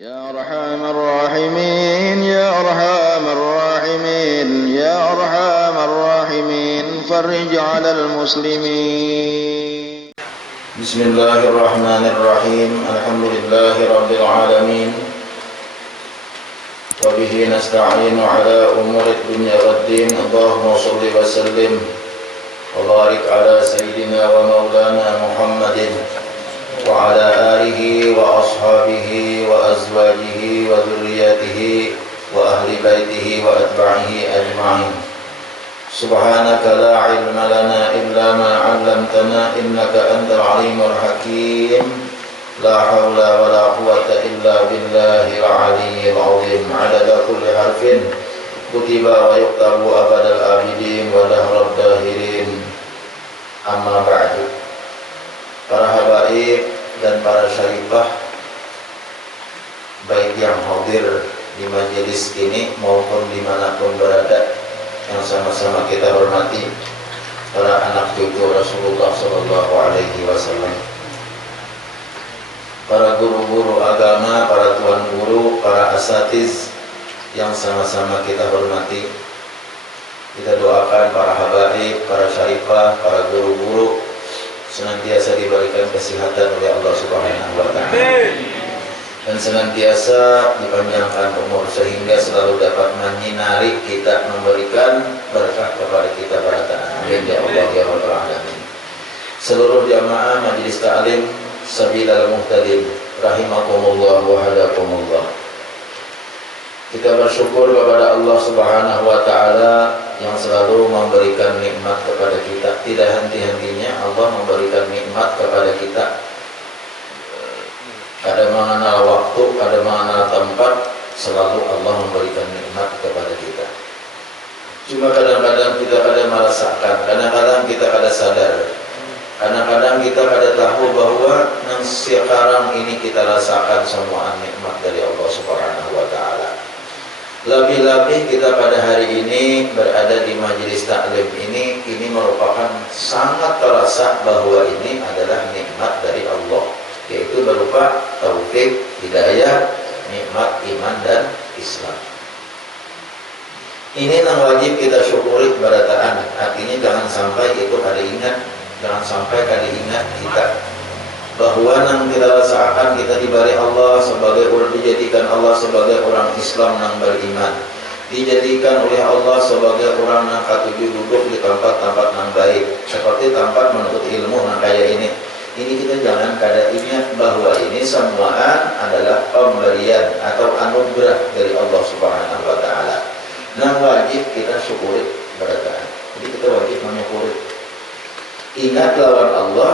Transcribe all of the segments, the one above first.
يا أرحم الراحمين يا أرحم الراحمين يا أرحم الراحمين فرج على المسلمين. بسم الله الرحمن الرحيم. الحمد لله رب العالمين وبه نستعين على أمور الدنيا والدين. اللهم صل وسلم وبارك على سيدنا ومولانا محمد وعلى آله وأصحابه وأزواجه وذرياته وأهل بيته وأتباعه أجمعين. سبحانك لا علم لنا إلا ما علمتنا إنك أنت العليم الحكيم. لا حول ولا قوة إلا بالله العلي العظيم. عدد كل حرف كتب ويكتب أبد الآبدين ودهر الداهرين. أما بعد. Para habaib dan para syarifah, baik yang hadir di majelis ini maupun dimanapun berada, yang sama-sama kita hormati, para anak cucu Rasulullah SAW, para guru-guru agama, para tuan guru, para asatiz yang sama-sama kita hormati. Kita doakan para habaib, para syarifah, para guru-guru senantiasa diberikan kesehatan oleh Allah Subhanahu wa Ta'ala, dan senantiasa dipanjangkan umur sehingga selalu dapat menyinari kita, memberikan berkah kepada kita para taat. Amin ya Allah ya Rabbal alamin. Seluruh jamaah majelis ta'lim Sabilal Muhtadin rahimakumullah wa hadakumullah. Kita bersyukur kepada Allah Subhanahu wa Ta'ala yang selalu memberikan nikmat kepada kita. Tidak henti-hentinya Allah memberikan nikmat kepada kita. Kada mengenal waktu, kada mengenal tempat, selalu Allah memberikan nikmat kepada kita. Cuma kadang-kadang kita kada merasakan, kadang-kadang kita kada sadar, kadang-kadang kita kada tahu bahwa yang sekarang ini kita rasakan semua nikmat dari Allah Subhanahu wa Ta'ala. Lebih-lebih kita pada hari ini berada di majelis taklim ini merupakan sangat terasa bahwa ini adalah nikmat dari Allah, yaitu berupa taufik, hidayah, nikmat iman dan Islam. Ini yang wajib kita syukuri kepada taat. Artinya jangan sampai itu kada ingat, jangan sampai kada ingat kita bahwa yang kita rasakan kita diberi Allah sebagai orang, dijadikan Allah sebagai orang Islam yang beriman, dijadikan oleh Allah sebagai orang yang katuju duduk di tempat-tempat yang baik, seperti tempat menuntut ilmu yang kayak ini. Ini kita jangan kada ingat bahwa ini semua adalah pemberian atau anugerah dari Allah Subhanahu wa Ta'ala. Yang wajib kita syukuri berkat. Jadi kita wajib menyukuri. Ingat lawan Allah,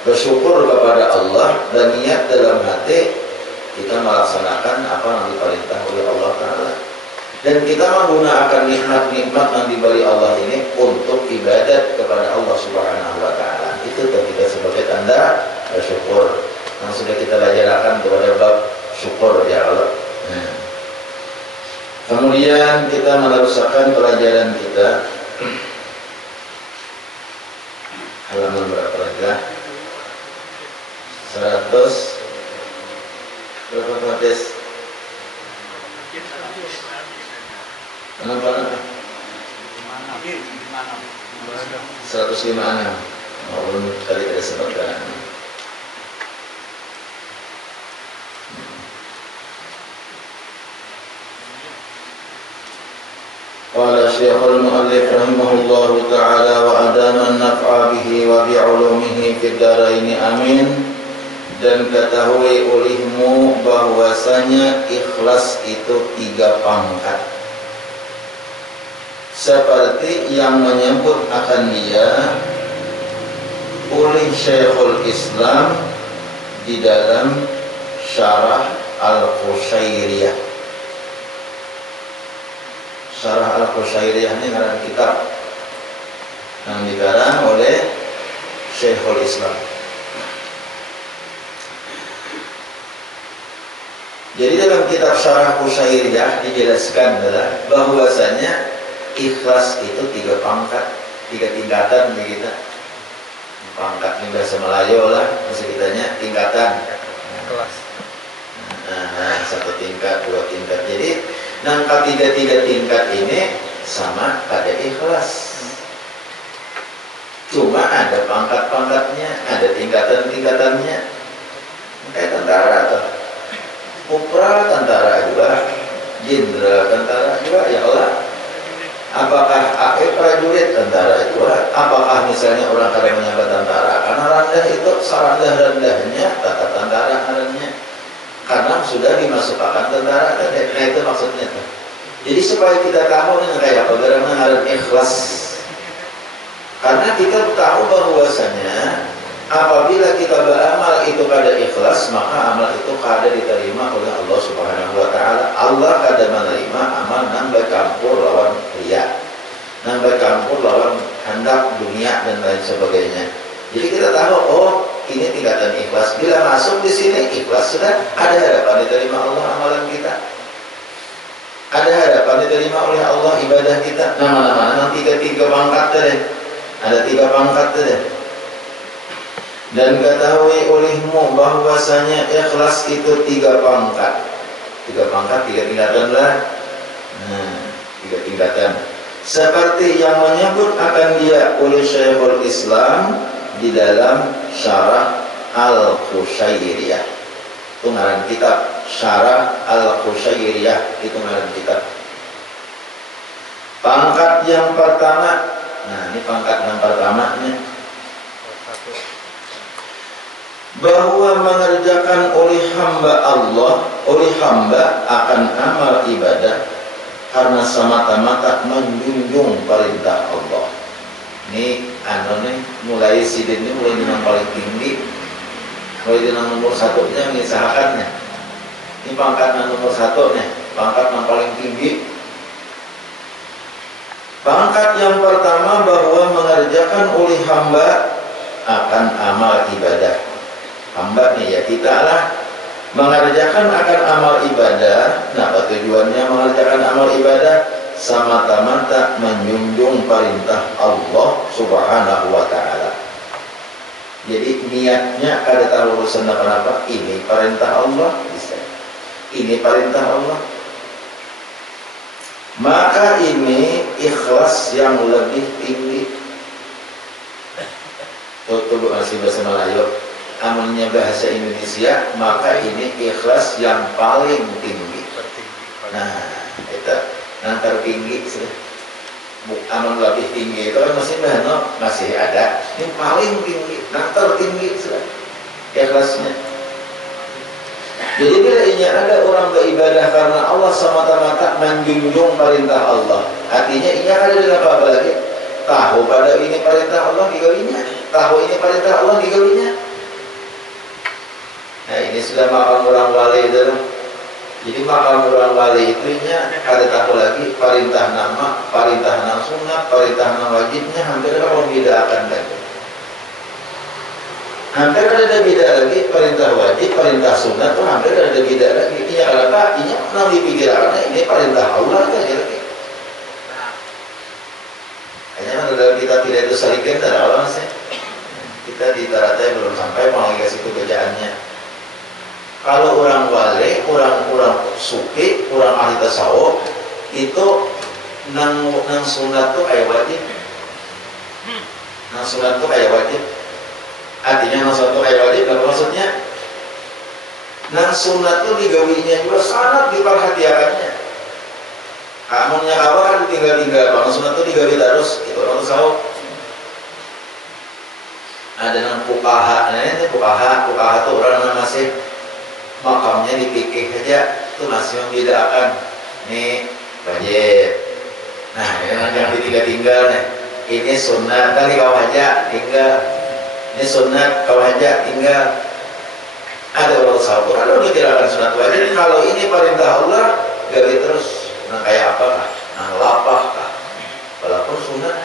bersyukur kepada Allah, dan niat dalam hati kita melaksanakan apa yang diperintah oleh Allah Ta'ala, dan kita menggunakan nikmat-nikmat yang diberi Allah ini untuk ibadat kepada Allah Subhanahu wa Ta'ala. Itu kita sebagai tanda bersyukur yang sudah kita belajarkan kepada bab syukur ya Allah. Kemudian kita meneruskan pelajaran kita. Halaman berapa lagi? 100 berapa hadis? Kenapa? 156. Maupun tadi ada sebutkan. Qala Syekhul Mu'allif rahimahullahu ta'ala wa adama an-naf'a bihi wa bi'ulumihi fid dharain amin. Dan ketahui olehmu bahwasanya ikhlas itu 3 pangkat, seperti yang menyebut akan dia oleh Syekhul Islam di dalam Syarah Al-Qushairiyah. Syarah Al-Qushairiyah ini adalah kitab yang dikarang oleh Syekhul Islam. Jadi dalam kitab Syarah Qushairiyah dijelaskan adalah bahwasanya ikhlas itu 3 pangkat, 3 tingkatan begitu. Pangkat ini bahasa Melayu lah, bahasa kitanya tingkatan. Kelas. Nah, satu tingkat, dua tingkat. Jadi nang ketiga tingkat ini sama pada ikhlas. Cuma ada pangkat-pangkatnya, ada tingkatan-tingkatannya. Kayak tentara tuh. Upra tentara juga, jenderal tentara juga, ya Allah. Apakah AE prajurit tentara juga? Apakah misalnya orang kada menyangka tentara? Karena rendah itu serendah-rendahnya tata tentara adanya. Karena sudah dimasukkan tentara tadi. Nah itu maksudnya tuh. Jadi supaya kita tahu nih kayak apa bagaimana harus ikhlas. Karena kita tahu bahwasanya apabila kita beramal itu pada ikhlas, maka amal itu kada diterima oleh Allah Subhanahu wa taala. Allah kada menerima amal nang bercampur lawan riya, nang bercampur lawan hendak dunia dan lain sebagainya. Jadi kita tahu, oh ini tingkatan ikhlas. Bila masuk di sini ikhlas, sudah ada harapan diterima Allah amalan kita. Ada harapan diterima oleh Allah ibadah kita. Nama-nama nang tiga pangkat tadi. Ada 3 pangkat tadi. Dan ketahui olehmu bahwasanya ikhlas itu 3 pangkat. 3 pangkat, 3 tingkatan lah. Nah, 3 tingkatan. Seperti yang menyebut akan dia oleh Syekhul Islam di dalam Syarah Al-Qushairiyah. Itu ngaran kitab Syarah Al-Qushairiyah, itu ngaran kitab. Pangkat yang pertama. Nah, ini pangkat yang pertamanya. Bahwa mengerjakan oleh hamba Allah, oleh hamba akan amal ibadah karena semata-mata menjunjung perintah Allah. Ini nih mulai sidin ini mulai dengan paling tinggi, mulai dengan nomor 1-nya mengisahkannya. Ini pangkat nomor 1 nih, pangkat yang paling tinggi. Pangkat yang pertama bahwa mengerjakan oleh hamba akan amal ibadah. Hamba nih ya kita lah mengerjakan akan amal ibadah. Nah, apa tujuannya mengerjakan amal ibadah? Semata-mata menjunjung perintah Allah Subhanahu wa taala. Jadi niatnya kada tahu urusan apa-apa, ini perintah Allah bisa. Ini perintah Allah. Maka ini ikhlas yang lebih tinggi. Tutup masih bahasa Melayu. Amalnya bahasa Indonesia, maka ini ikhlas yang paling tinggi. Nah, itu yang tertinggi sih. Amal lebih tinggi itu kan masih ada. Yang paling tinggi, yang tertinggi sih. Ikhlasnya. Jadi bila ini ada orang beribadah karena Allah semata-mata menjunjung perintah Allah. Artinya ini ada dengan apa lagi? Tahu pada ini perintah Allah digawinya. Tahu ini perintah Allah digawinya. Nah ini sudah makam orang wali itu. Jadi makam orang wali itu ada tahu lagi perintah nama, perintah nama sunnah, perintah nama wajibnya hampir membedakan lagi. Hampir ada beda lagi perintah wajib, perintah sunnah tuh hampir ada beda lagi. Iya apa? Ini pernah dipikirkannya ini perintah Allah aja lagi. Hanya dalam kita tidak itu salikin dari Allah sih. Kita di tarata belum sampai mau kasih itu bacaannya. Kalau orang wali, orang sufi, orang ahli tasawuf itu nang sunat tuh kayak wajib. Nang sunat tuh kayak wajib. Artinya nang sunat tuh kayak wajib. Apa maksudnya? Nang sunat tuh digawinya juga sangat diperhatikannya. Amunnya awal tinggal-tinggal, nang sunat tuh digawi terus. Itu orang tasawuf. Ada nang fuqaha, nah ini fuqaha tuh orang masih makamnya dipikir aja itu masih membedakan nih wajib. Nah yang ditinggal nih ini sunat kali kau aja tinggal, ini sunat kau aja tinggal. Ada orang sahabat kalau dikirakan sunat wajib, kalau ini perintah Allah gawe terus. Nah kayak apa kah? Nah lapah kah? Walaupun sunat,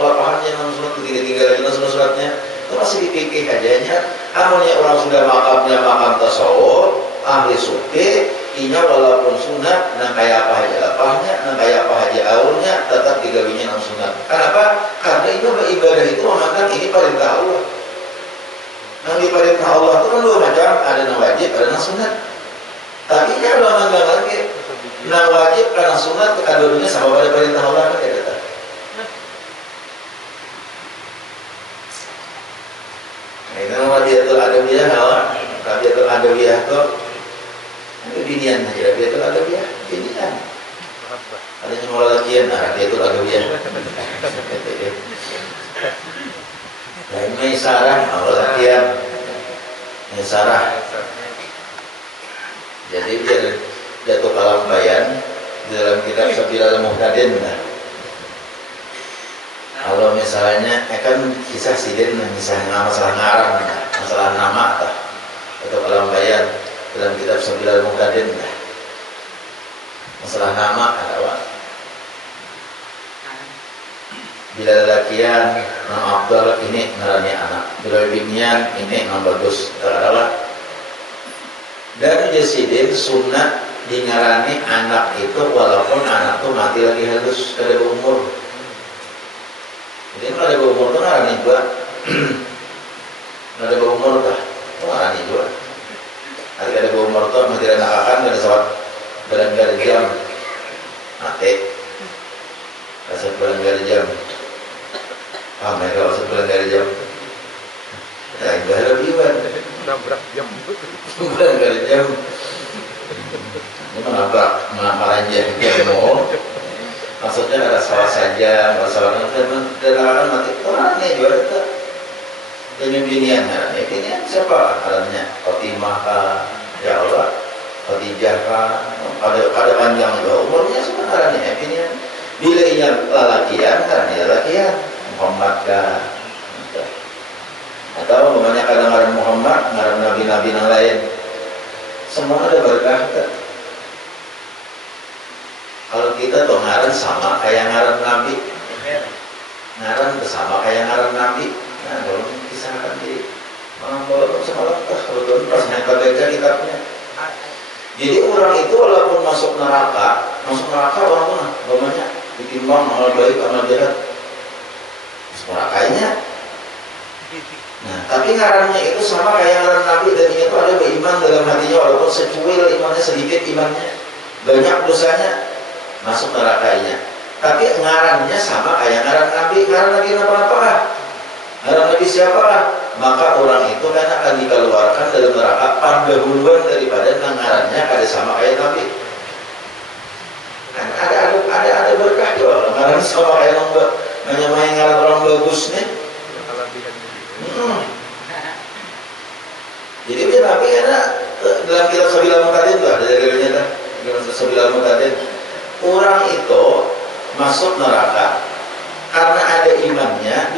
lapahannya non sunat tinggal dengan sunat-sunatnya itu masih dipikir kajanya. Amalnya orang sudah makamnya makam tasawuf, ahli sufi, inya walaupun sunat, nang kayak apa aja lapahnya, nang kayak apa aja aurnya, tetap digawinya nang sunat. Kenapa? Karena itu beribadah itu memakan ini perintah Allah. Nang di perintah Allah itu kan dua macam, ada nang wajib, ada nang sunat. Tapi ini adalah Nah wajib karena sunat keduanya sama pada perintah Allah kan ya kata. Nah itu Rabiatul Adawiyah, Rabiatul Adawiyah tuh itu binian aja, Rabiatul Adawiyah binian. Ada yang mau latihan, nah Rabiatul Adawiyah. Nah ini Sarah mau latihan, ini Sarah. Jadi biar jatuh kalampayan di dalam kitab Sabilal Muhtadin. Kalau misalnya kan kisah sidin misalnya masalah ngarang, masalah nama atau kalampayan dalam kitab Sabilal Muhtadin. Masalah nama ada apa? Bila lelakian nama Abdul ini ngarani anak, bila binian ini nama bagus ada apa? Dan jasidin sunat dingarani anak itu walaupun anak itu mati lagi halus kada berumur. Jadi kalau ada berumur itu ngarani juga. Ada berumur kah? Itu ngarani juga. Nanti ada berumur itu mati anak akan ada sawat beranggar jam mati. Rasa beranggar jam. Mereka rasa beranggar jam. Ya itu ada biwan. Nabrak jam. Beranggar jam. Ini menabrak aja mau. Maksudnya ada salah saja, masalah dan akan mati orangnya juga itu. Ini binian, ini binian siapa? Alamnya Fatimah, ya Allah, Khadijah, ada panjang juga umurnya sebenarnya. Binian, bila ia lalakian, kan dia lalakian Muhammad kan. Atau namanya kadang-kadang Muhammad, ngaran nabi-nabi yang lain. Semua ada berkah kan? Kalau kita tuh ngaran sama kayak ngaran Nabi, ngaran sama kayak ngaran Nabi. Nah, kalau kisahkan di malam semalam kalau pas mereka baca kitabnya. Jadi orang itu walaupun masuk neraka orang mana? Namanya ditimbang amal baik amal jahat. Nerakanya. Nah, tapi ngarannya itu sama kayak ngaran Nabi dan itu ada beriman dalam hatinya walaupun secuil imannya sedikit imannya banyak dosanya. Masuk nerakanya, tapi ngarannya sama kayak ngaran Nabi. Ngaran Nabi apa? Ngaran Nabi siapa? Maka orang itu kan akan dikeluarkan dalam neraka pendahuluan daripada ngarannya ada sama kayak Nabi. Kan ada berkah juga. Ngaran sama kayak orang ngaran orang bagus nih. Jadi dia Nabi karena dalam kitab Sabilal Muhtadin lah, ada jadinya kan dalam Sabilal Muhtadin. Orang itu masuk neraka karena ada imannya,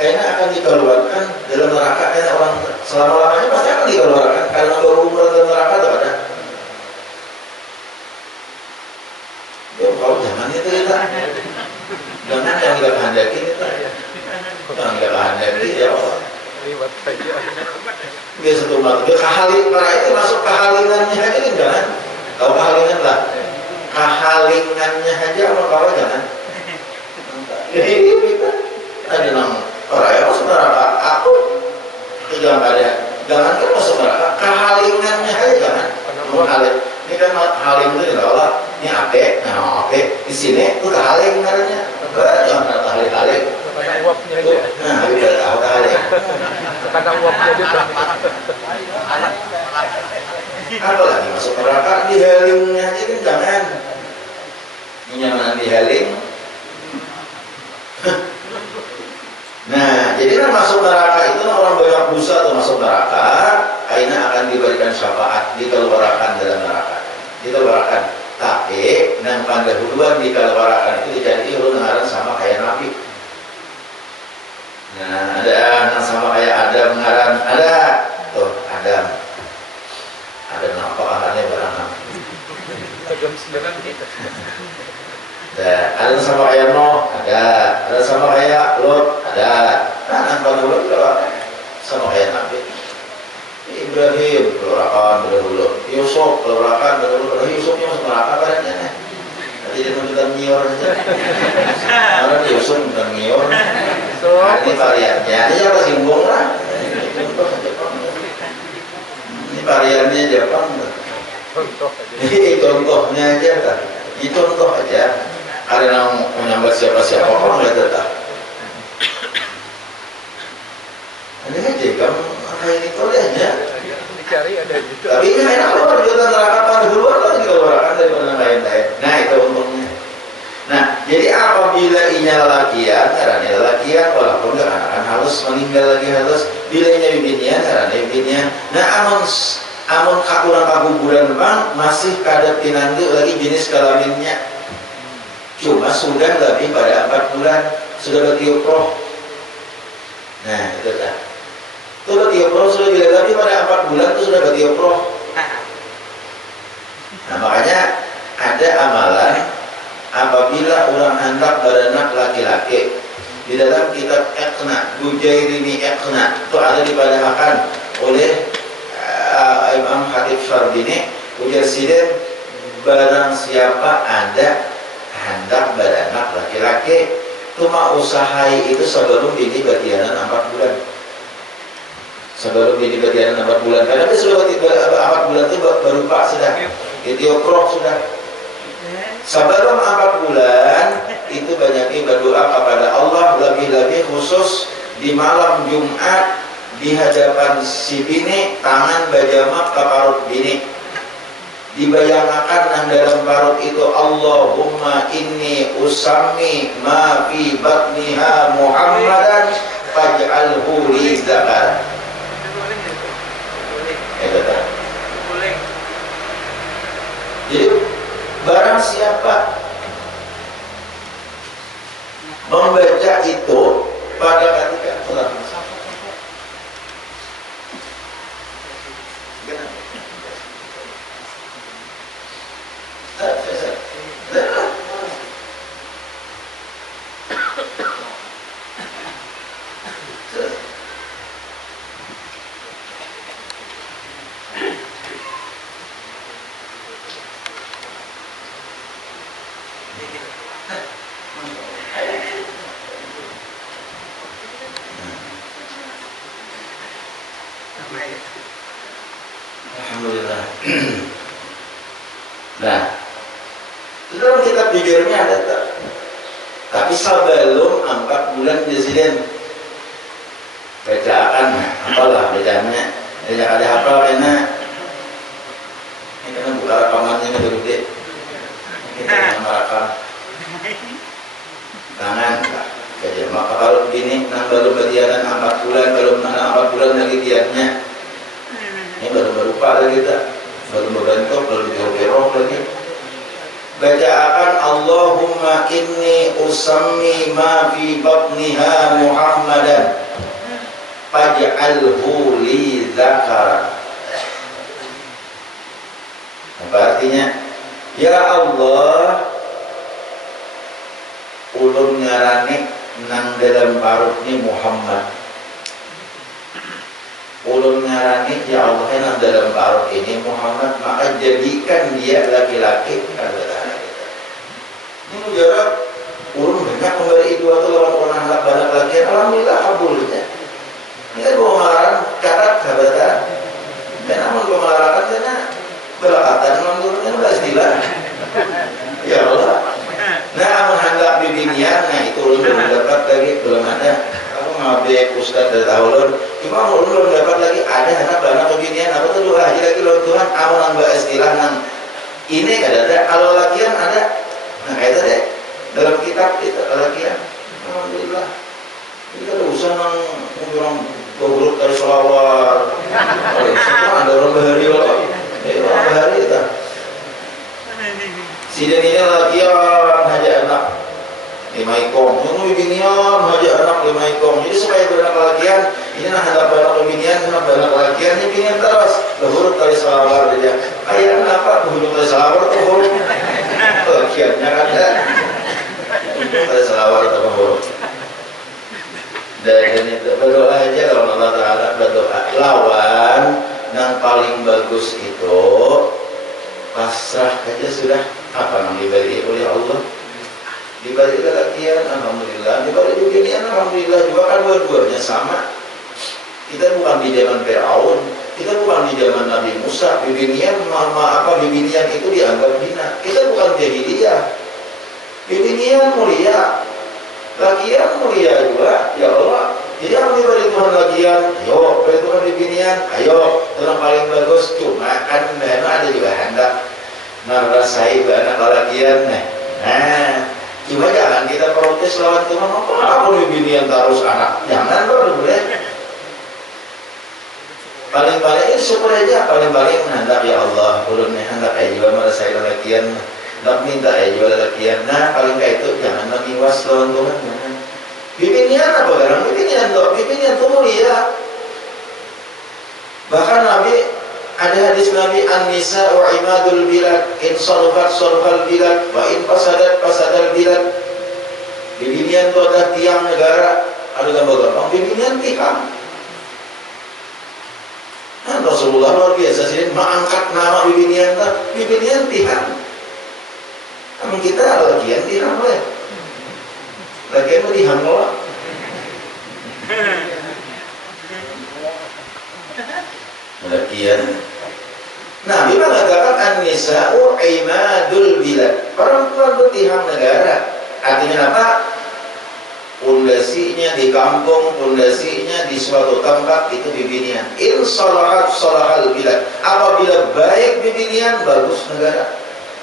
kayaknya akan dikeluarkan dalam neraka. Karena orang selama-lamanya pasti akan dikeluarkan karena berumur dalam neraka itu ada. Ya kalau jangan itu kita, jangan yang kita kehendaki itu, yang kita kehendaki ya Allah. Biasa tuh dia kahali, para itu masuk kahalingannya aja kan jangan, tahu kahalingan lah. Kahalingannya aja orang kawan jangan. Jadi kita ada nama orang yang masuk neraka. Aku jangan ada, jangan kan masuk neraka. Kahalingannya aja jangan. Menghaling. Ini kan haling itu tidak Allah. Ini ape, nah ape di sini itu kahaling namanya. Jangan ada kahaling. Karena uapnya aja. Nah, kita tahu kahaling. Karena uapnya aja. Apa lagi masuk neraka dihalingnya aja kan jangan. Nyaman dihaling. Nah, jadi kan masuk neraka itu orang banyak dosa atau masuk neraka, akhirnya akan diberikan syafaat, dikeluarkan dalam neraka, dikeluarkan. Tapi yang pendahuluan dikeluarkan itu jadi ngaran sama kayak Nabi. Nah, ada yang sama kayak Adam ngaran, ada tuh Adam. Ada apa akannya barang Nabi. Ada sama kayak Nuh, ada sama kayak Lot, ada. Nah, nampak dulu kalau sama kayak Nabi. Ibrahim keluarkan dulu, Yusuf keluarkan dulu. Yusufnya masuk neraka badannya nih. Tadi dia menunjukkan nyior aja. Karena Yusuf bukan nyior. Ini variannya aja apa singgung lah. Ini variannya Jepang. Contoh aja. Contohnya aja kan. Ini contoh aja. Ada yang menyambat siapa-siapa orang nggak tetap. Ada aja kamu kayak itu aja. Dicari ada gitu. Tapi ini enak keluar juga neraka pada duluan lagi keluar dari mana lain-lain. Nah itu untungnya. Nah jadi apabila inya lelakian, caranya lelakian walaupun nggak akan halus meninggal lagi halus. Bila inya bibitnya, caranya bibitnya. Nah amun kakurang kaguguran bang masih kada pinandu lagi jenis kelaminnya. Cuma sudah lebih pada 4 bulan sudah bertiup roh. Nah itu kan. Itu bertiup roh sudah bila lebih pada 4 bulan itu sudah bertiup roh. Nah makanya ada amalan apabila orang hendak beranak laki-laki di dalam kitab Iqna, Bujairini Iqna itu ada dipadahkan oleh Imam Khatib Syarbini ujar sidin barang siapa ada hendak beranak laki-laki cuma usahai itu sebelum bini batianan 4 bulan. Sebelum bini batianan 4 bulan karena itu sudah 4 bulan itu berupa sudah etiokrah sudah. Sebelum 4 bulan itu banyaknya berdoa kepada Allah, lebih-lebih khusus di malam Jumat di hadapan si bini, tangan bajamak ke parut bini, dibayangkan yang dalam parut itu Allahumma inni usammi ma fi batniha Muhammadan faj'alhu li zakar. Jadi barang siapa membaca itu pada ketika Alhamdulillah. Nah, dalam kitab jujurnya ada tak? Tapi sebelum 4 bulan presiden bacaan apalah bacaannya, tidak ada apa karena ini kan buka rekamannya ini gede. Kita merekam tangan, jadi maka kalau begini, nang baru batianan 4 bulan, belum 4 bulan lagi diannya. Ini baru berupa lagi kita, baru berbentuk, baru diopero lagi. Bacaan Allahumma inni usammi ma fi batniha Muhammadan faj'alhu li zakara. Apa artinya? Ya Allah, ulun ngarani nang dalam parutnya Muhammad. Ulun ngarani ya Allah nang dalam parut ini Muhammad, maka jadikan dia laki-laki. Ini mujarab ulun banyak memberi itu atau orang anak banyak laki. Alhamdulillah kabulnya. Ini kan bawa melarang karat kabatan. Dan namun bawa melarang sana belakatan menurutnya udah istilah. Ya Allah. Nah, amun hendak bibinian, nah itu ulun belum dapat lagi, belum ada. Aku ngabek ustaz dari tahun, cuma ulun belum dapat lagi ada anak banyak bibinian. Apa tuh doa aja lagi lawan Tuhan. Amun nambah istilah nang ini ada. Kalau lakian ada. Nah itu deh dalam kitab itu lakian. Alhamdulillah. Jadi kalau usah nang orang berurut dari selawar. Ada orang bahari loh. Orang bahari itu. Sidang ini lakian haja anak 5 ekor, yang binian haja anak 5 ekor. Jadi supaya beranak lakian, ini nah hendak beranak binian, hendak beranak lakian, ini binian terus berurut dari selawar dia. Ayah kenapa berurut dari selawar tuh huruf? Lakiannya ada. Dari selawar atau huruf. Dan itu berdoa aja kalau Allah Ta'ala berdoa. Lawan yang paling bagus itu pasrah aja sudah. Apa yang diberi oleh Allah? Diberi lelakian, alhamdulillah. Diberi beginian, alhamdulillah. Juga kan dua-duanya sama. Kita bukan di zaman Fir'aun. Kita bukan di zaman Nabi Musa, bibinian bibinian itu dianggap hina. Kita bukan jahiliyah. Bibinian mulia, lakian mulia juga. Ya Allah, jadi apa beri Tuhan lakian? Ayo, beri Tuhan bibinian. Ayo, yang paling bagus. Cuma kan ada juga hendak narasai anak lakian. Nah, cuma jangan kita protes lawan Tuhan. Apa bibinian terus anak? Jangan boleh. Paling-paling syukur aja, paling-paling hendak ya Allah, ulun hendak aja juga merasa lelakian, hendak minta aja juga lelakian. Nah, paling kayak itu jangan lagi was lawan Tuhan. Bibinian apa orang? Bibinian tuh mulia. Bahkan Nabi ada hadis Nabi an-nisa wa imadul bilad, in saluhat saluhal bilad, wa in fasadat fasadal bilad. Bibinian itu adalah tiang negara. Ada gambar-gambar bibinian tiang. Nah, Rasulullah luar biasa sih mengangkat nama bibinian tihan. Namun kita lagian tihan lah. Lagian tihan lah. Lagian. Nabi mengatakan an-nisa'u imadul bilad. Perempuan itu tihan negara. Artinya apa? Pondasinya di kampung, pondasinya di suatu tempat itu bibinian. In salahat salahal bilad. Apabila baik bibinian, bagus negara.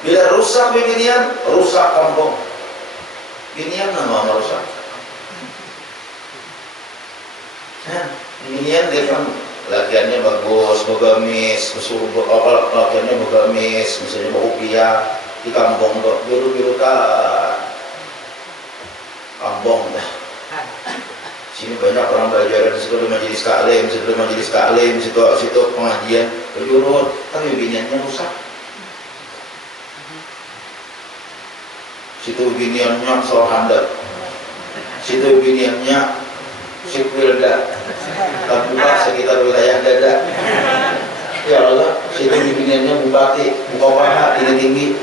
Bila rusak bibinian, rusak kampung. Bibinian nama rusak. Nah, bibinian dia kan latihannya bagus, begamis, latihannya begamis, misalnya berupiah di kampung biru-biru kampung dah. Sini banyak orang belajar di situ majelis taklim, situ pengajian, berjurut, tapi biniannya rusak. Situ biniannya soal handal, situ biniannya sipwilda, terbuka sekitar wilayah dada. Ya Allah, situ biniannya bupati, bukawaha tinggi.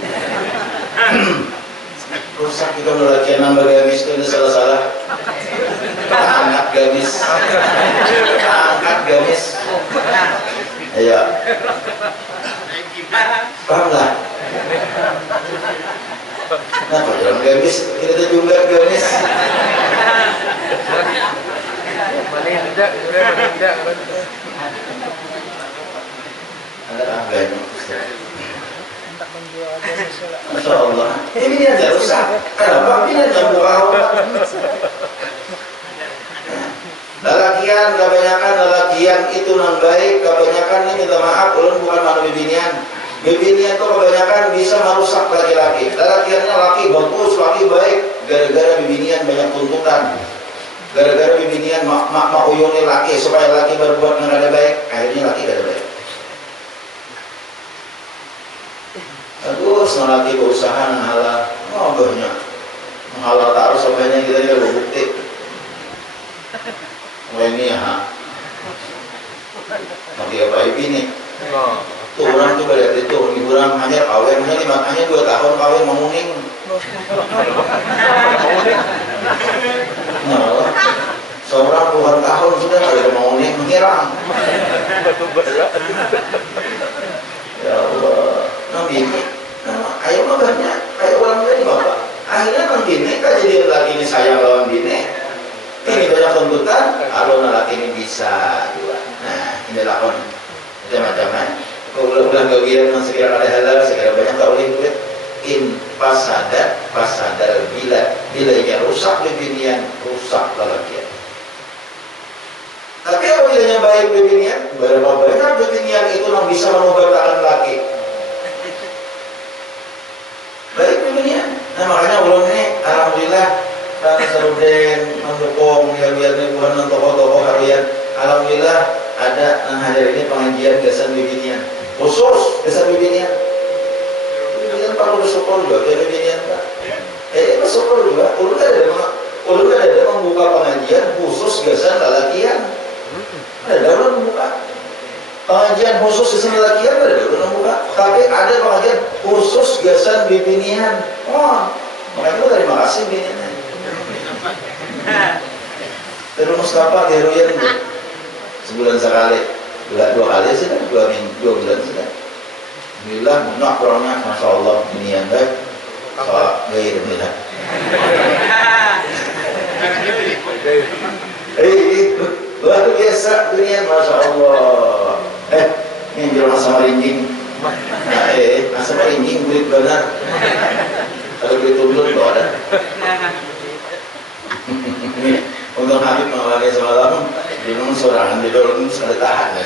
Rusak juga lelakian nambah gamis itu salah-salah. Angkat gamis. Ayo. Paham lah? Nah, kalau dalam gamis kita juga gamis. Menindak. Ada agaknya. Masya Allah. Ini dia rusak. Kenapa ini yang buka? Lelakian itu yang baik. Kebanyakan ini minta maaf, ulun bukan manusia bibinian. Bibinian itu kebanyakan bisa merusak laki-laki. Lelakiannya laki bagus, laki baik. Gara-gara bibinian banyak tuntutan. Gara-gara bibinian mak uyuni laki supaya laki berbuat yang ada baik. Akhirnya laki gak ada baik. Terus lagi berusaha menghalau taruh sampai kita tidak berbukti. Ini ya, nanti apa ini? Tuh orang coba lihat itu, orang hanya kawin, hanya 2 tahun kawin menguning. Nah, seorang puluhan tahun sudah ada menguning menghilang. Ya Allah. Bini, ayo banyak, kayak orang tadi bapak. Akhirnya kan bini, kan jadi laki ini sayang lawan bini. Ini banyak tuntutan, kalau laki ini bisa juga. Nah, ini lakon macam-macam. Kalau udah bagian yang sekiranya ada halal, sekiranya banyak tak boleh duit. In pasadal bila rusak bibinian, rusak lelakian. Tapi apabila baik bibinian, berapa banyak bibinian itu yang bisa mengubahkan laki. Baik bibinian. Nah makanya ulun ini alhamdulillah dan Sarudin mendukung biar bukan tokoh-tokoh harian. Alhamdulillah ada yang hadir ini pengajian gasan bibinian. Khusus gasan bibinian. Bibinian perlu bersyukur juga biar bibinian Pak. Bersyukur juga. Ulun ada membuka pengajian khusus gasan lelakian. Ada ulun membuka pengajian khusus gasan lelakian, ada ulun membuka. Tapi ada pengajian khusus gasan bibinian. Makanya terima kasih bibinian. Terus Mustafa diruyan sebulan sekali. dua kali sudah, 2 bulan sudah. Alhamdulillah, banyak orangnya, masya Allah, ini yang baik. Soal gair benar. Luar biasa dunia, masya Allah. Ini jual masa merinding. Masa merinding kulit benar. Kalau kulit tumbul itu ada. Untuk Habib mengawali semalam, dia memang sorangan, dia dorong sekali tahan.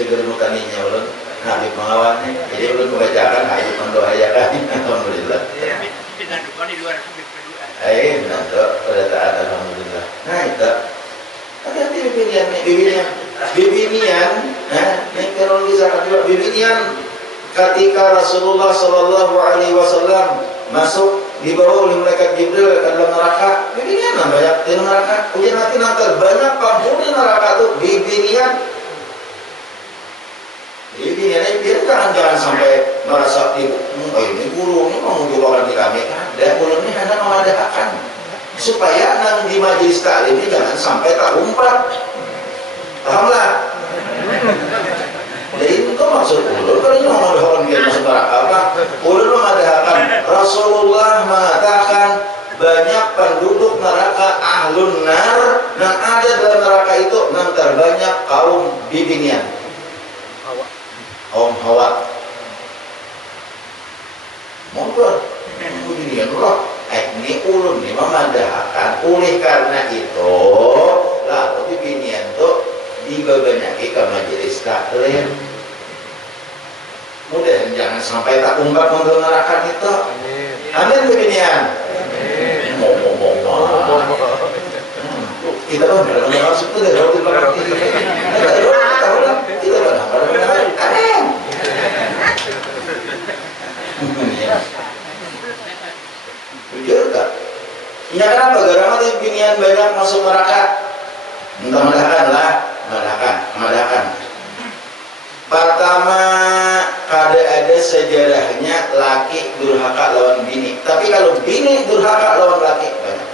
Segera bukannya ulun Habib mengawalnya, jadi ulun membacakan, Habib mendoayakan. Alhamdulillah. Benar pada taat, alhamdulillah. Nah itu, hati-hati bibinian, ini teknologi sangat juga bibinian. Ketika Rasulullah Shallallahu Alaihi Wasallam masuk dibawa oleh malaikat Jibril ke dalam neraka, bibinian banyak di neraka. Ujian nanti banyak penghuni neraka tuh bibinian. Bibinian ini jangan sampai merasa ini guru ini mau menjualkan di kami. Dan guru ini hanya mengadakan supaya nang di majelis taklim ini jangan sampai terumpat. Pahamlah? Jadi itu maksud ulun kalau ini mau orang biar masuk neraka apa? Ulun mengadakan Rasulullah mengatakan banyak penduduk neraka ahlun nar dan ada dalam neraka itu yang terbanyak kaum bibinian, kaum Hawa. Monggo bibinian loh. Ini ulun nih mengadakan oleh karena itu lalu bibinian tuh dibebanyaki ke majelis taklim. Mudah jangan sampai tak ungkap untuk neraka itu. Amin bibinian. Mau. Kita kan benar-benar masuk itu dari waktu belakang ini. Kita benar-benar. Amin. Jujur tak? Ya kenapa? Gara-gara bibinian banyak masuk neraka. Mengadakan. Pertama, ada sejarahnya laki durhaka lawan bini. Tapi kalau bini durhaka lawan laki banyak.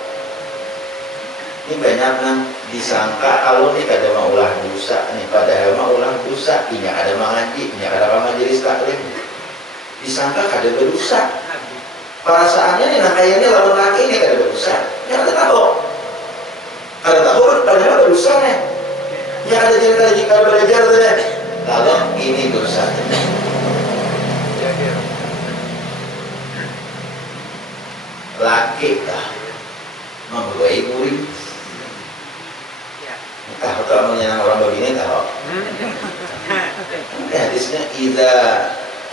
Ini banyak kan disangka kalau ini kada mau ulah dosa nih, padahal mau ulah dosa. Ini ada mengaji, ini ada majelis taklim. Disangka kada berdosa. Perasaannya nih kayaknya lawan laki ini kada berdosa. Yang ada tahu. Ada tahu padahal berdosa nih. Yang ada cerita jika belajar deh. Kalau ini dosa. Laki dah membuai murid. Tahu tak menyenang orang begini tahu. Hadisnya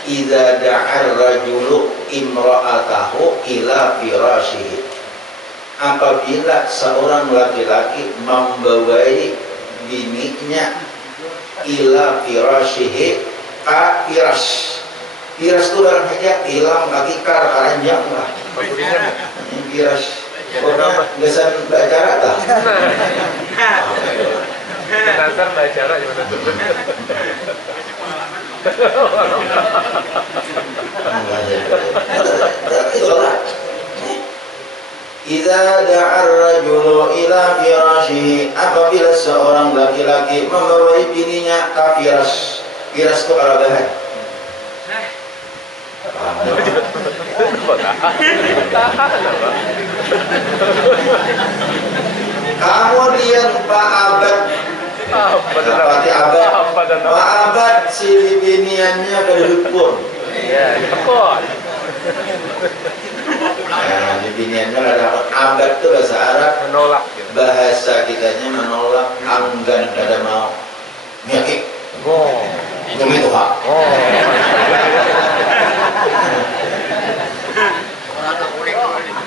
idza da'ar rajulu imra'atahu ila firashihi. Apabila seorang laki-laki membawai bininya ila firashihi ka firas. Firas itu barang saja hilang kaki karanjang lah. Firas. Pokoknya gesan acara tak? Nasar acara gimana tuh? Itulah. Idza da'ar rajulu ila firashihi, apabila seorang laki-laki membawa bininya ke firas. Firas itu karabahan. Kemudian Pak Abad Pak Abad si biniannya ke dukun. Ya, dukun. Biniannya ada abad itu bahasa Arab Menolak. bahasa kitanya menolak, enggan, kada mau nyakik. Demi Tuhan.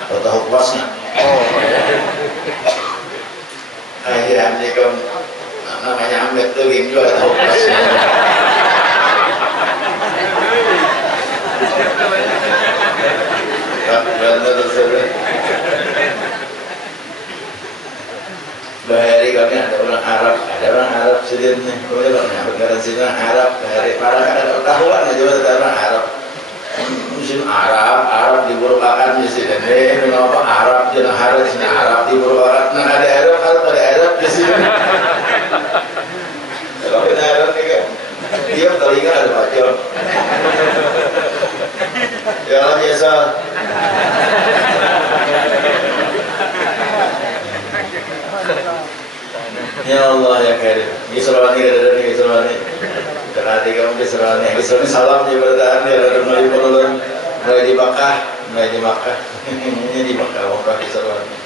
Tahu kuasnya. Akhirnya kan namanya Ahmed tuh game juga tahu kuasnya. Bahari kami ada orang Arab sedihnya. Boleh kalau nyambut garansi orang Arab, bahari para kadang tahuan aja orang Arab. Musim Arab diburukakan di sini. Mengapa Arab jangan Arab di sini Arab diburukakan. Nah ada Arab di sini. Kalau Ya Allah biasa. Ya Allah ya Karim. Gisrani ada nih Gisrani. Terhati kamu Gisrani. Gisrani salam di berdaan ya ada mulai di Makkah, ini di Makkah Makkah Gisrani.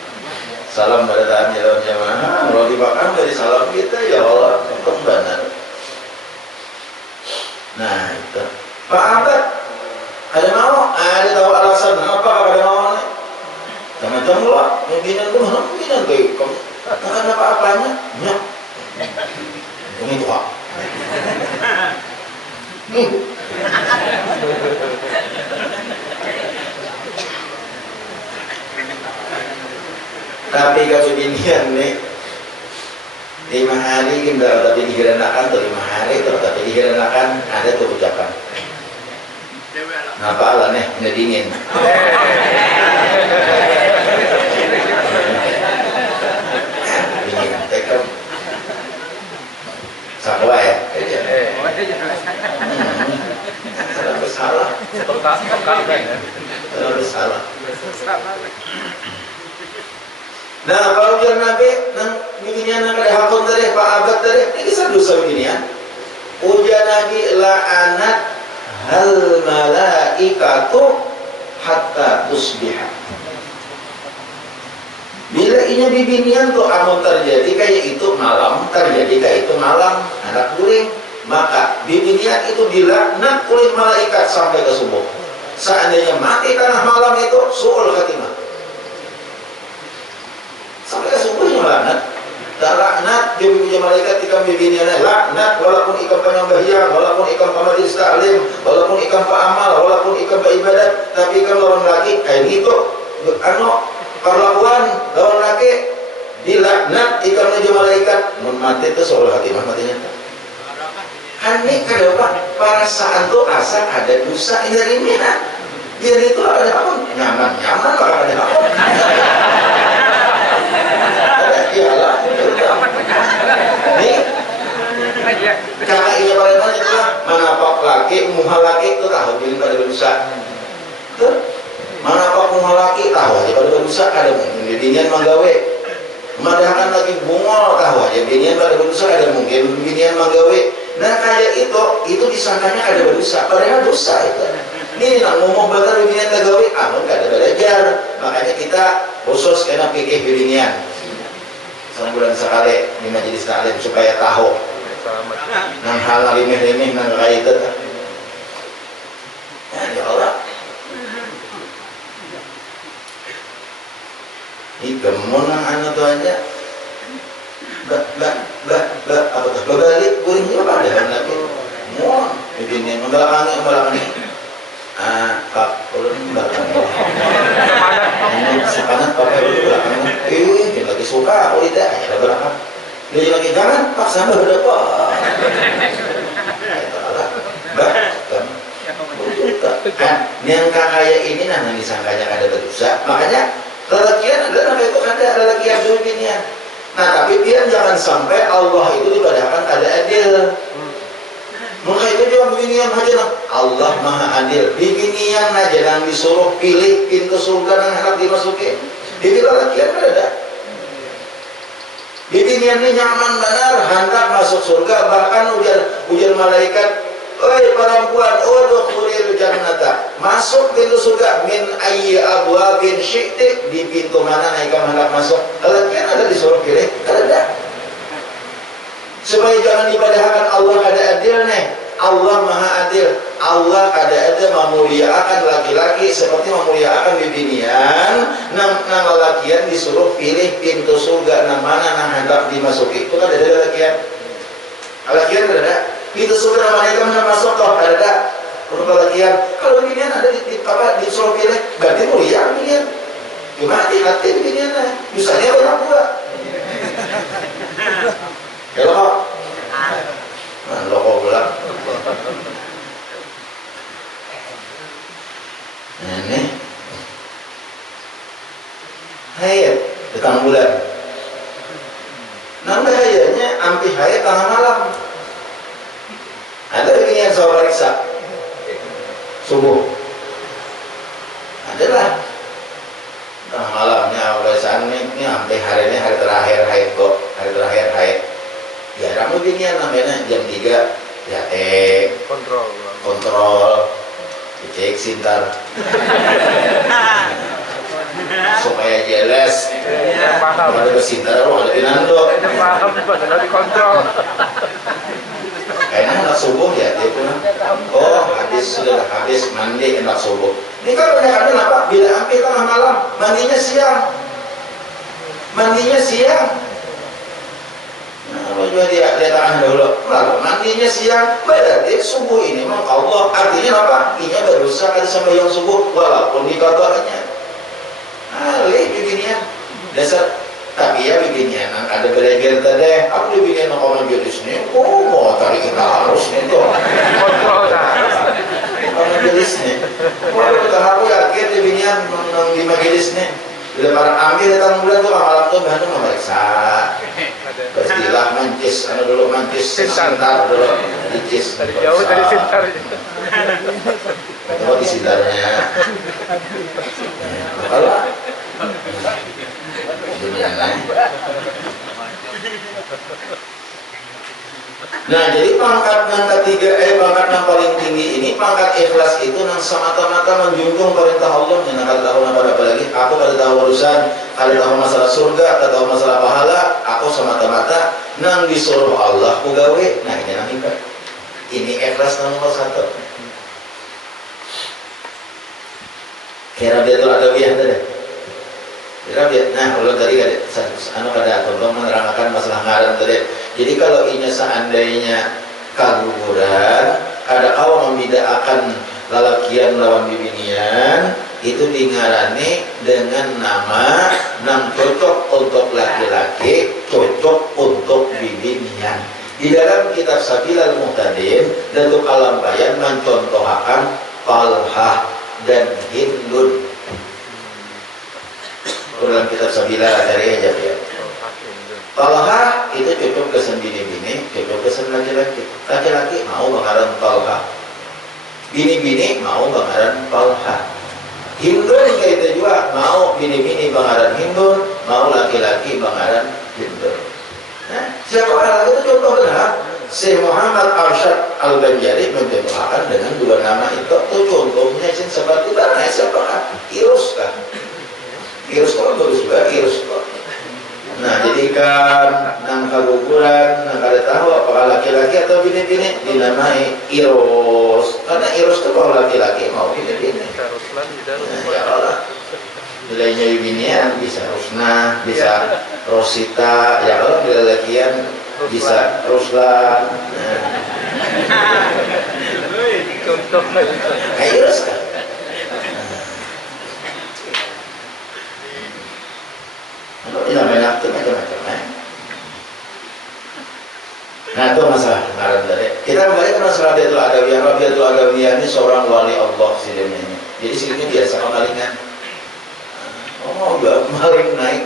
Salam berdaan ya dalam jamaah. Kalau di Makkah dari salam kita ya Allah untuk benar. Nah itu. Pak Abad ada mau? Ada tahu alasan apa ada mau? Teman-teman lah, pimpinan tuh mana pimpinan kayak kamu? Bukan apa-apanya, ya. Ini tuh Pak. Tapi kalau dinian nih 5 hari kita tapi dihiranakan tuh 5 hari tuh tapi dihiranakan ada tuh ucapan. Napa lah nih udah dingin. Dingin, tekan. Sakwa ya. Terlalu salah. Terlalu salah. Nah kalau biar nabi nang beginian nang ada hakun tadi Pak Abad tadi ini kisah dosa beginian. Ujian nabi la'anat hal malaikatu hatta tusbiha. Bila ini bibinian tuh amun terjadi kayak itu malam, terjadi kayak itu malam anak guring, maka bibinian itu dilaknat oleh malaikat sampai ke subuh. Seandainya mati karena malam itu su'ul khatimah. Sampai ke subuhnya laknat. Tak laknat dia punya malaikat ikam bibiniannya laknat walaupun ikam penyembahiyah, walaupun ikam pamajlis taklim, walaupun ikam paamal, walaupun ikam ibadat, tapi ikam lawan laki kayak gitu. Perlakuan lawan laki dilaknat ikam aja malaikat. Mun mati itu soal khatimah matinya. Hani kenapa perasaan tuh asa ada dosa dari mina. Biar itu ada apa? Nyaman maka ada apa? Iyalah, nih kakaknya paling banyak lah manapak laki, muha laki itu tahu bilin pada berusaha tuh manapak muha laki tahu aja pada berusaha ada mungkin binian manggawe madahakan lagi bungol tahu aja binian pada berusaha ada mungkin binian manggawe. Nah kayak itu disangkanya ada berusaha padahal dosa itu. Ini nak ngomong benar binian tagawe amun kada belajar, makanya kita khusus kena pikir binian sebulan sekali di majelis taklim supaya tahu nang hal limih nang kayak itu ya Allah ini gemun nang anu tuh aja apa tuh berbalik guring juga pada lagi mau begini membelakangi Pak ulun belakang sekarang pakai belakang dia lagi suka udah ya belakang dia lagi jangan paksa berapa yang kayak ini nang disangkanya ada berdosa makanya lelakian adalah itu ada lelaki yang zulminya. Nah tapi dia jangan sampai Allah itu dibadakan ada adil. Maka itu juga beginian aja lah. Allah maha adil. Beginian aja yang disuruh pilih pintu surga yang hendak dimasuki. Di lelakian ada. Beginian ini nyaman benar hendak masuk surga. Bahkan ujar malaikat, oi perempuan, udkhulil jannata. Masuk pintu surga min ayyi abwabin syi'ti. Di pintu mana naikam hendak masuk. Lelakian ada disuruh pilih. Ada. Supaya jangan dibadahkan Allah ada adil nih. Allah maha adil. Allah ada memuliakan laki-laki seperti memuliakan bibinian. Nang lelakian disuruh pilih pintu surga nang mana nang hendak dimasuki. Itu kan ada lelakian. Lelakian ada. Pintu surga nang mana hendak masuk toh ada. Untuk lelakian. Kalau bibinian ada disuruh pilih berarti mulia bibinian. Cuma hati-hati bibinian lah. Misalnya orang tua. Kalau lo kok bilang ini hayat datang bulan nanti hayatnya ampi hayat tengah malam ada begini yang saya periksa subuh kamu beginian namanya jam 3 ya kontrol cek sintar supaya jelas ada kesintar lo ada pinando paham dikontrol kayaknya anak subuh ya dia pulang oh sudah habis mandi enak subuh ini kan banyak apa bila sampai tengah malam mandinya siang nah juga dia tahan dulu lalu mandinya siang berarti subuh ini memang Allah artinya apa ini berusaha sama yang subuh walaupun di kabarnya alih beginian dasar tapi ya beginian ada belajar tadi aku dibikin orang jenis ini mau tarik kita harus nih tuh kontrol orang jenis nih aku yakin beginian di majelis nih bila para ambil datang bulan tuh malam tuh bantu memeriksa pastilah mancis dulu mancis sintar dulu mancis dari jauh dari sintar ketemu di sintarnya kalau nah jadi pangkat yang ketiga pangkat yang paling tinggi ini pangkat ikhlas itu yang semata-mata menjunjung perintah Allah yang akan tahu apalagi aku pada tahu urusan kada tahu masalah surga kada tahu masalah pahala aku semata-mata nang disuruh Allah ku gawe nah ini nang ini ikhlas nomor 1 kira dia tuh ada biar tadi nah, ulun tadi pada contoh menerangkan masalah ngaran tadi. Jadi kalau ini seandainya kaguguran, ada kawan membedakan lalakian lawan bibinian, itu dingarani dengan nama yang cocok untuk laki-laki, cocok untuk bibinian. Di dalam kitab Sabilal Muhtadin, Datuk Alam Bayan mencontohkan Talhah dan Hindun. Dalam kitab Sabila cari aja ya. Talha itu cocok kesen bini-bini, cocok kesen laki-laki. Laki-laki mau bakaran Talha, bini-bini mau bakaran Talha. Hindun kayak itu juga mau bini-bini bakaran Hindun, mau laki-laki bakaran Hindun. Nah, siapa orang itu contohnya Syekh Muhammad Arsyad Al-Banjari mencontohkan dengan dua nama itu. Tuh contohnya seperti mana siapa? Irus kan? Irus kok bagus juga Irus kok. Nah jadikan nang kaguguran nang kada tahu apakah laki-laki atau bini-bini dinamai Irus karena Irus itu kalau laki-laki mau bini-bini. Nah, ya Allah. Nilainya binian bisa Rusna, bisa Rosita, ya Allah bila lakian bisa Ruslan. contoh Irus kan. Tidak banyak tuh macam-macam. Nah itu masalah kemarin tadi. Kita kembali ke masalah Rabiatul Adawiyah. Rabiatul Adawiyah ini seorang wali Allah sidin ini. Jadi sidinnya biasa malingan. Oh enggak maling naik.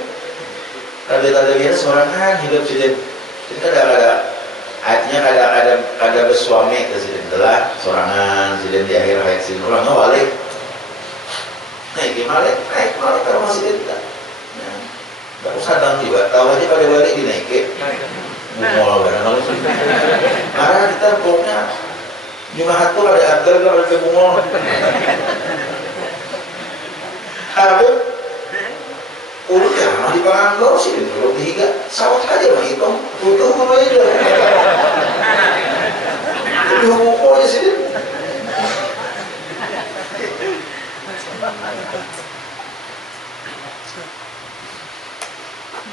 Rabiatul Adawiyah ini seorang kan hidup sidin. Jadi ada artinya ada bersuami ke sidin telah sorangan sidin di akhir hayat sidin orang wali. Naik gimana? Naik maling kalau masih tidak. Gak usah dang juga, tahu aja pada balik dinaikin mau barang karena kita pokoknya Jumat tuh ada abdal gak ada kebungol ada urut ya mah di pangan sih urut tiga sawat aja mah hitung butuh apa aja itu buku aja sih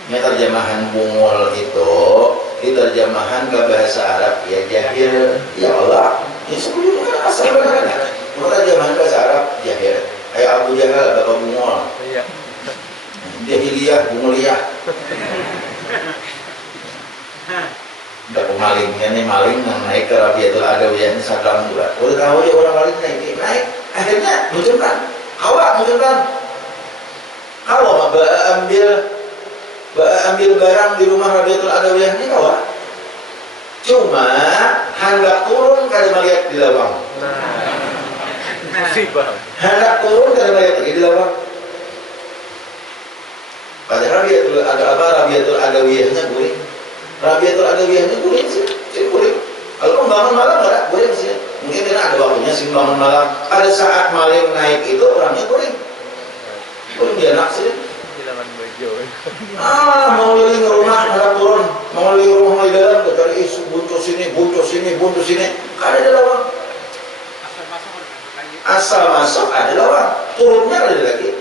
ini terjemahan bungol itu terjemahan ke bahasa Arab ya jahil ya Allah ini sebelumnya kan asal mana terjemahan bahasa Arab jahil kayak Abu Jahal bapak bungol jahiliyah bungoliyah udah pemalingnya nih maling yang naik ke Rabiatul Adawiyah ini sadam juga udah tahu ya orang maling naik akhirnya munculkan kawa ambil barang di rumah Rabiatul Adawiyah ini kawan cuma hendak turun kada melihat di lawang hendak turun kada melihat lagi di lawang padahal Rabiatul Adawiyahnya guling Rabiatul Adawiyahnya guring sih guring. Kalau bangun malam nggak guring sih. Mungkin karena ada waktunya sih bangun malam. Ada saat maling naik itu orangnya guring dia nak sih. Hilangan baju. Mau liling rumah ada turun, mau liling rumah di dalam cari isu buntu sini. Ada lawang. Asal masuk ada lawang, turunnya ada lagi.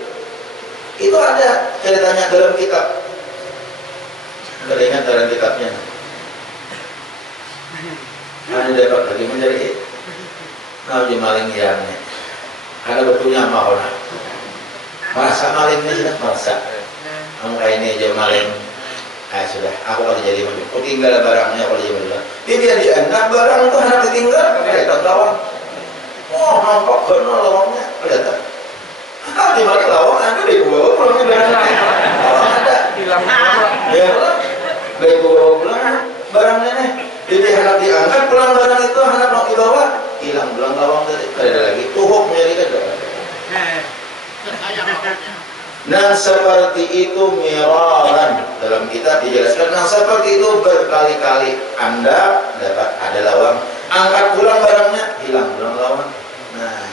Itu ada ceritanya dalam kitab. Nggak ingat dalam kitabnya. Ada dapat lagi mencari. Nah, di maling iamnya. Ada betulnya mau nak. Masa malingnya sudah masa. Kamu kayak ini aja maling. Sudah. Aku kalau jadi maling. Aku tinggal barangnya kalau jadi maling. Biar dia anak barang itu anak ditinggal. Kelihatan lawang. Oh, nampak kena lawangnya. Kelihatan. Di mana lawang ada di bawah pulang ke dalam. Lawang ada. Hilang semua. Ya, dari bawah pulang barangnya nih. Jadi hendak diangkat pulang barang itu hendak mau dibawa hilang pulang lawang tadi. Ada lagi. Tuhuk nyari kan. Nah seperti itu miraran dalam kitab dijelaskan. Nah seperti itu berkali-kali Anda dapat ada lawang, angkat pulang barangnya hilang pulang lawang. Nah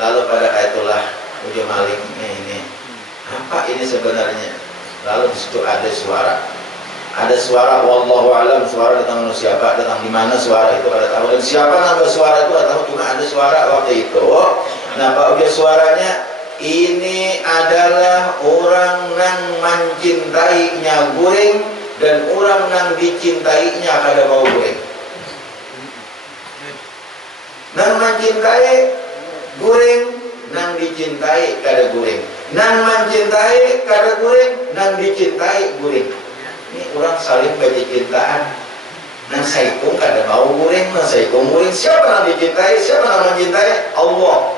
lalu pada itulah ujung maling ini apa ini sebenarnya. Lalu di situ ada suara wallahu alam, suara datang dari siapa, datang di mana suara itu ada tahu, dan siapa nambah suara itu ada tahu, cuma ada suara waktu itu. Nah Pak Uja suaranya ini adalah orang yang mencintainya guring dan orang yang dicintainya kada mau guring. Nang mencintai guring, nang dicintai kada guring. Nang mencintai kada guring, nang dicintai guring. Ini orang saling bercintaan. Nang saikung kada mau guring, nang saikung guring. Siapa nang dicintai, siapa nang mencintai? Allah.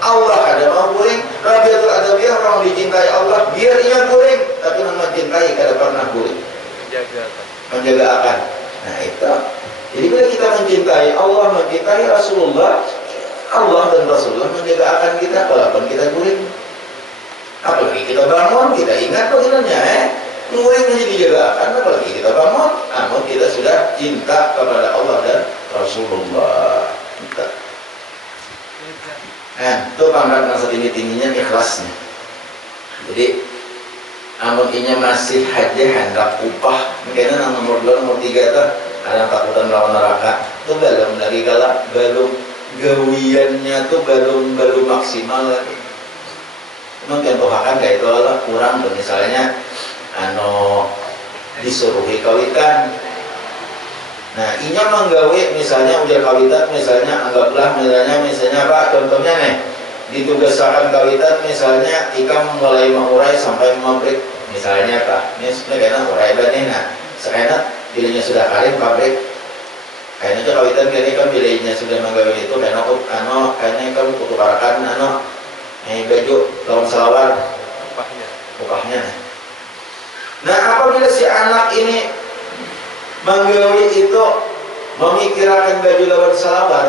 Allah kada mau guring. Rabiatul Adawiyah orang dicintai Allah, biar ia guring, tapi nang mencintai kada pernah guring. Menjaga akan. Nah itu. Jadi bila kita mencintai Allah, mencintai Rasulullah, Allah dan Rasulullah menjaga akan kita walaupun kita guring. Apalagi kita bangun, kita ingat bagaimana guring aja dijaga akan, apalagi kita bangun, namun kita sudah cinta kepada Allah dan Rasulullah. Itu pangkat yang setinggi-tingginya ikhlasnya. Jadi namun ini masih aja hendak upah. Mungkin nomor 2, nomor 3 itu ada takutan melawan neraka. Itu belum lagi galak, belum gawiannya tuh belum maksimal lagi. Mungkin tuhakan kayak itu lah kurang tuh, misalnya disuruhi kawitan. Nah, inya menggawe misalnya ujar kawitan, misalnya anggaplah misalnya Pak, contohnya nih ditugaskan kawitan, misalnya ikam mulai mengurai sampai membrik, misalnya Pak, ini sebenarnya urai banyak. Nah, sekarang bilanya sudah karim pabrik, kayaknya tuh kawitan kayaknya kan bilanya sudah menggawe itu, kayaknya kan kutukarakan baju lawan salawar upahnya. Nah, apabila si anak ini menggawe itu memikirkan baju lawan salawar,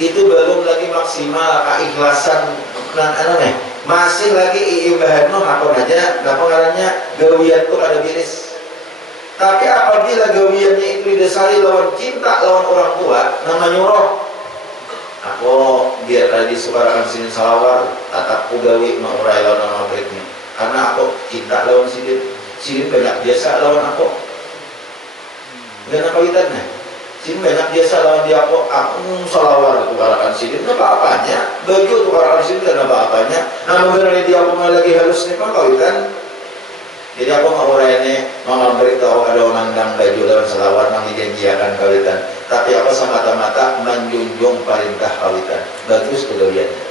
itu belum lagi maksimal keikhlasan dan masih lagi ibadah hakon aja, napa ngarannya gawian tuh ada biris. Tapi apabila gawiannya itu didasari lawan cinta lawan orang tua, nama nyuruh aku biar tadi sukarakan sini salawar, tatapku gawe mengurai lawan nama berikutnya, karena aku cinta lawan sini banyak biasa lawan aku. Dan apa kawitannya? Sini banyak biasa lawan dia aku salawar tukarakan sini, apa-apanya baju tukarakan sini dan apa-apanya. Namun karena dia aku lagi halus nih kan kawitan. Jadi aku mau ini mama beritahu ada mandang baju lawan salawar nang dijanjikan kawitan. Tapi aku semata-mata menjunjung perintah kawitan. Bagus kegawiannya.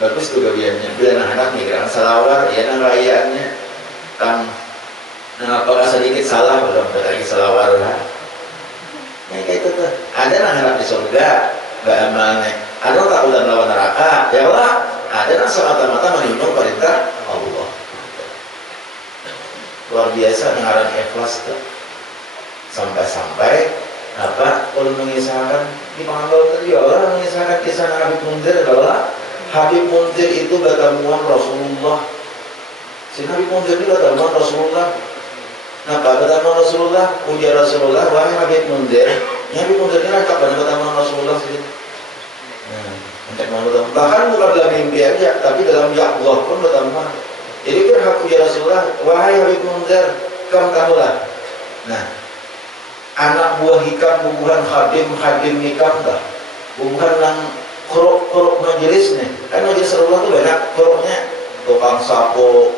Bagus kegawiannya. Bila anak migran salawar, ya nang rayaannya kan. Nah, apakah sedikit salah belum lagi salawar lah. Nah, kayak itu tuh. Ada yang harap di surga, gak amalnya. Ada yang takutan lawan neraka, ya Allah. Ada yang semata-mata menunjuk perintah Allah. Luar biasa ngaran ikhlas tuh. Sampai-sampai apa? Kalau mengisahkan di panggal tadi Allah mengisahkan kisah Habib Munzir adalah Habib Munzir itu bertemuan Rasulullah Si Nabi Munzir ini datang Rasulullah. Nah, pada zaman Rasulullah, ujar Rasulullah, wahai Nabi Munzir, Nabi Munzir ini lah kapan zaman Rasulullah sih? Nah, bahkan bukan dalam mimpi aja, tapi dalam Allah pun bertambah. Jadi kan ujar Rasulullah, wahai Nabi Munzir, kamulah. Nah, anak buah hikam, bubuhan hadim hikam dah, bubuhan yang korok majelis nih. Kan majelis Rasulullah tuh banyak koroknya, tukang sapo,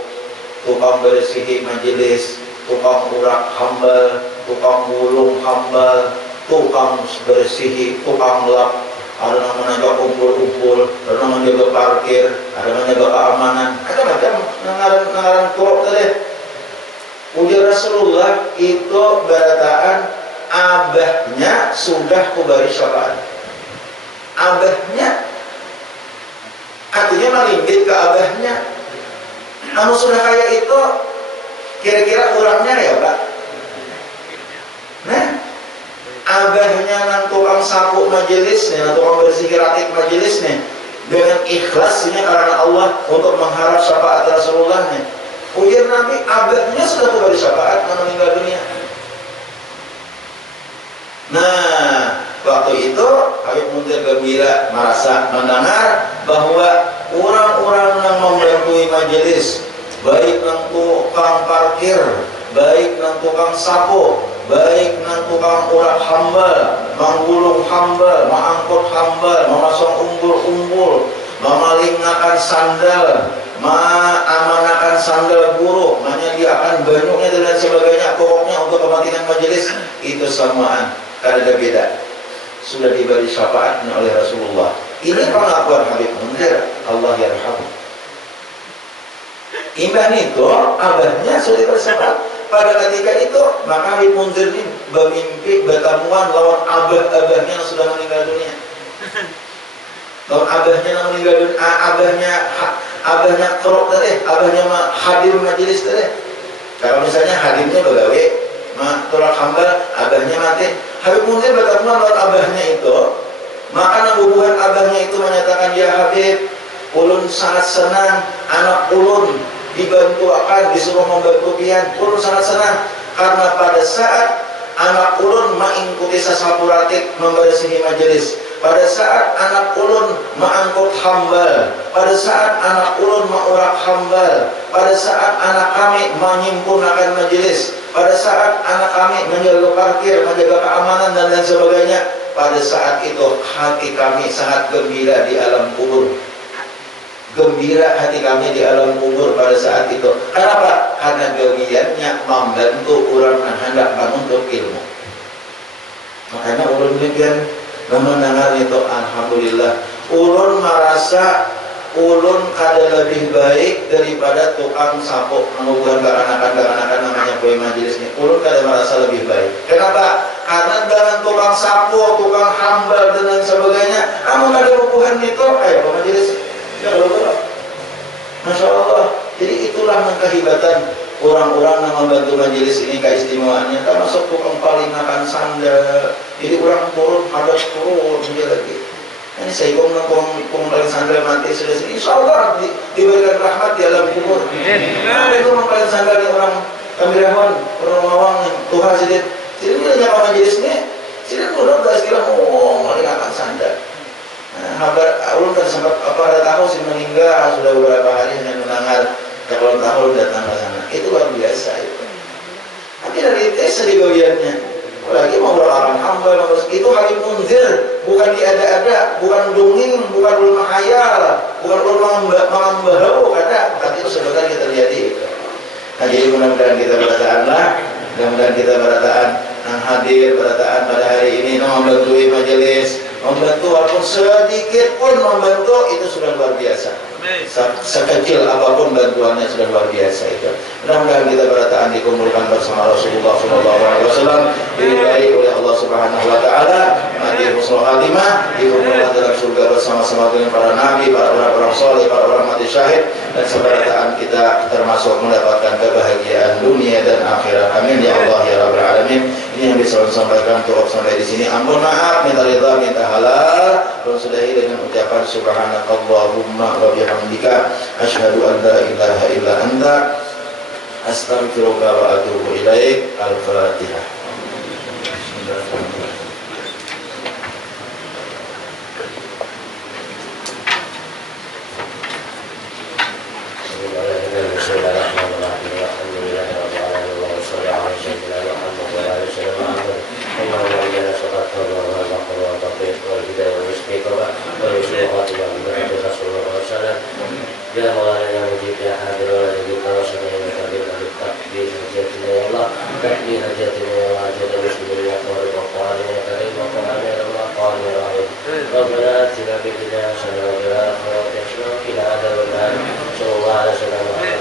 tukang bersihi majelis, tukang urak hambal, tukang gulung hambal, tukang bersihi, tukang lap, ada yang menjaga kumpul-kumpul, ada yang menjaga parkir, ada yang menjaga keamanan, ada macam ngaran korok tadi. Ujar Rasulullah itu berataan abahnya sudah kubari syafaat. Abahnya artinya melimpit ke abahnya. Namun sudah kaya itu kira-kira kurangnya ya Pak? Nah, abahnya nang tukang sapu majelis nih, nang tukang bersih kiratik majelis nih, dengan ikhlasnya karena Allah untuk mengharap syafaat Rasulullah nih. Ujar Nabi, abahnya sudah kubari syafaat nang meninggal dunia. Nah, waktu itu Habib Munzir gembira merasa mendengar bahwa orang-orang yang membantu majelis, baik nang tukang parkir, baik nang tukang sapu, baik nang tukang urak hambal, manggulung hambal, mangangkut hambal, memasang umbul-umbul, memalingakan sandal, amanakan sandal buruk, menyediakan banyaknya dan lain sebagainya, pokoknya untuk kepentingan majelis itu samaan. Karena ada beda, sudah diberi syafaatnya oleh Rasulullah. Ini pengakuan Habib Munzir, Allah yarhamu. Iman itu abahnya sudah diberi syafaat. Pada ketika itu maka Habib Munzir ini bermimpi bertemuan lawan abahnya yang sudah meninggal dunia. Lawan abahnya yang meninggal dunia, abahnya kerok tadi, abahnya hadir majelis tadi. Kalau misalnya hadirnya begawe, tolak hambal, abahnya mati. Habib Munzir bertemuan lawan abahnya itu, maka hubungan abahnya itu menyatakan, ya Habib, ulun sangat senang anak ulun dibantu akan disuruh membantu pian. Ulun sangat senang karena pada saat anak ulun mengikuti sasapuratik membersihi majelis, pada saat anak ulun mengangkut hambal, pada saat anak ulun mengurak hambal, pada saat anak kami menyempurnakan majelis, pada saat anak kami menjaga parkir, menjaga keamanan dan lain sebagainya, pada saat itu hati kami sangat gembira di alam kubur. Gembira hati kami di alam kubur pada saat itu. Kenapa? Karena gawiannya membantu orang yang hendak menuntut ilmu. Makanya ulun demikian mendengar itu, alhamdulillah. Ulun merasa ulun kada lebih baik daripada tukang sapu mengubuhan garanakan namanya kue majelis ini. Ulun kada merasa lebih baik. Kenapa? Karena dengan tukang sapu, tukang hambal dan lain sebagainya, namun ada ubuhan itu, ayo ke majelis. Ya Allah, Masya Allah. Jadi itulah kehebatan orang-orang yang membantu majelis ini, keistimewaannya. Termasuk tukang palingakan sandal. Jadi orang turun, ada turun dia lagi. Ini saya ngomong paling sandal mati sudah sini. Insya Allah diberikan rahmat di alam kubur. Nah, itu paling sandal yang orang kamirahon, orang mawang, Tuhan sidin. Sidin dia nyapa majelis ini. Sidin udah sekiranya palingakan sandal. Habar ulun kan sempat ada tahu sih meninggal sudah beberapa hari hanya mendengar calon tahun datang ke sana. Itu luar biasa itu. Tapi dari tes sebagiannya, apalagi mau orang hamba itu Habib Munzir, bukan diada-ada, bukan dongeng, bukan ulun hayal, bukan ulun mengambahau, tapi itu sebenarnya terjadi. Nah, jadi mudah-mudahan kita berataanlah, mudah-mudahan kita berataan yang hadir berataan pada hari ini membantu majelis. Membantu walaupun sedikit pun membantu itu sudah luar biasa. Sekecil apapun bantuannya sudah luar biasa itu. Mudah-mudahan kita berataan dikumpulkan bersama Rasulullah SAW, diridai oleh Allah Subhanahu Wa Taala, mati husnul khatimah, dikumpulkan dalam surga bersama bersama-sama dengan para nabi, para orang-orang soleh, para orang mati syahid, dan seberataan kita termasuk mendapatkan kebahagiaan dunia dan akhirat. Amin ya Allah ya Rabbal Alamin. Ini yang bisa saya sampaikan, cukup sampai di sini. Ampun maaf, minta ridha, minta halal. Dan sudahi dengan ucapan subhanakallahumma wa bihamdika asyhadu an la ilaha illa anta astaghfiruka wa atubu ilaik. Al-Fatihah. Ya Allah yang mujib ya hadir wa yajib wa sallallahu alaihi wa takbir hajatina ya Allah takbir hajatina ya Allah hajat muslimin ya Tuhan wa qala ya karim wa qala ya Allah qala ya rahim Rabbana atina fid dunya hasanah wa fil akhirati hasanah wa qina adzabannar sallallahu alaihi wa sallam